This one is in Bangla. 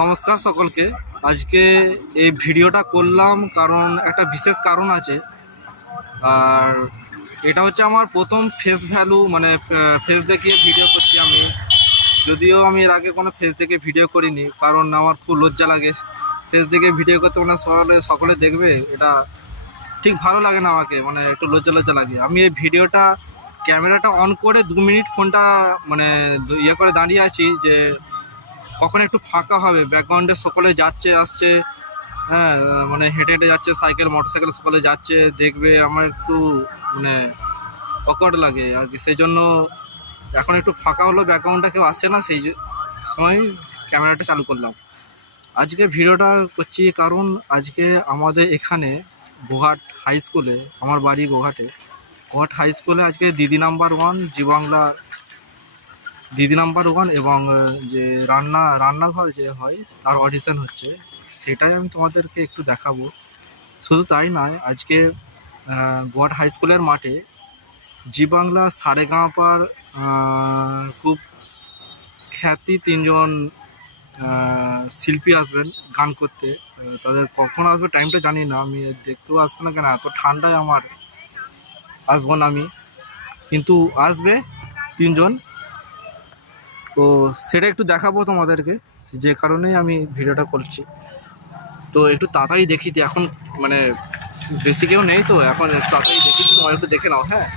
নমস্কার সকলকে। আজকে এই ভিডিওটা করলাম কারণ একটা বিশেষ কারণ আছে। আর এটা হচ্ছে আমার প্রথম ফেস ভ্যালু, মানে ফেস দেখিয়ে ভিডিও করছি আমি। যদিও আমি এর আগে কোনো ফেস দেখে ভিডিও করিনি, কারণ আমার খুব লজ্জা লাগে ফেস দেখে ভিডিও করতে। মানে সকলে দেখবে, এটা ঠিক ভালো লাগে না আমাকে, মানে একটু লজ্জা লজ্জা লাগে। আমি এই ভিডিওটা ক্যামেরাটা অন করে 2 মিনিট ফোনটা মানে ইয়ে করে দাঁড়িয়ে আছি যে কখন একটু ফাঁকা হবে, ব্যাকগ্রাউন্ডে সকলে যাচ্ছে আসছে, হ্যাঁ, মানে হেঁটে হেঁটে যাচ্ছে, সাইকেল মোটরসাইকেল সকলে যাচ্ছে, দেখবে আমার একটু মানে অকওয়ার্ড লাগে আর কি। সেই জন্য এখন একটু ফাঁকা হলো, ব্যাকগ্রাউন্ডটা কেউ আসছে না, সেই সময় ক্যামেরাটা চালু করলাম। আজকে ভিডিওটা করছি কারণ আজকে আমাদের এখানে গোঘাট হাই স্কুলে, আমার বাড়ি গোঘাট হাই স্কুলে আজকে দিদি নাম্বার 1 জি বাংলা দিদি নাম্বার 1 এবং যে রান্নাঘর যে হয় তার অডিশন হচ্ছে, সেটাই আমি তোমাদেরকে একটু দেখাবো। শুধু তাই নয়, আজকে গোঘাট হাই স্কুলের মাঠে জি বাংলা সারেগামাপার খুব খ্যাতি 3জন শিল্পী আসবেন গান করতে। তাদের কখন আসবে টাইমটা জানি না, আমি দেখতেও আসবো না, কেন এত ঠান্ডায় আমার আসবো না আমি, কিন্তু আসবে 3জন। তো সেটা একটু দেখাবো তোমাদেরকে, যে কারণেই আমি ভিডিওটা করছি। তো একটু তাড়াতাড়ি দেখি, এখন মানে বেশি কেউ নেই, তো এখন একটু তাড়াতাড়ি দেখি, তোমার একটু দেখে নাও। হ্যাঁ,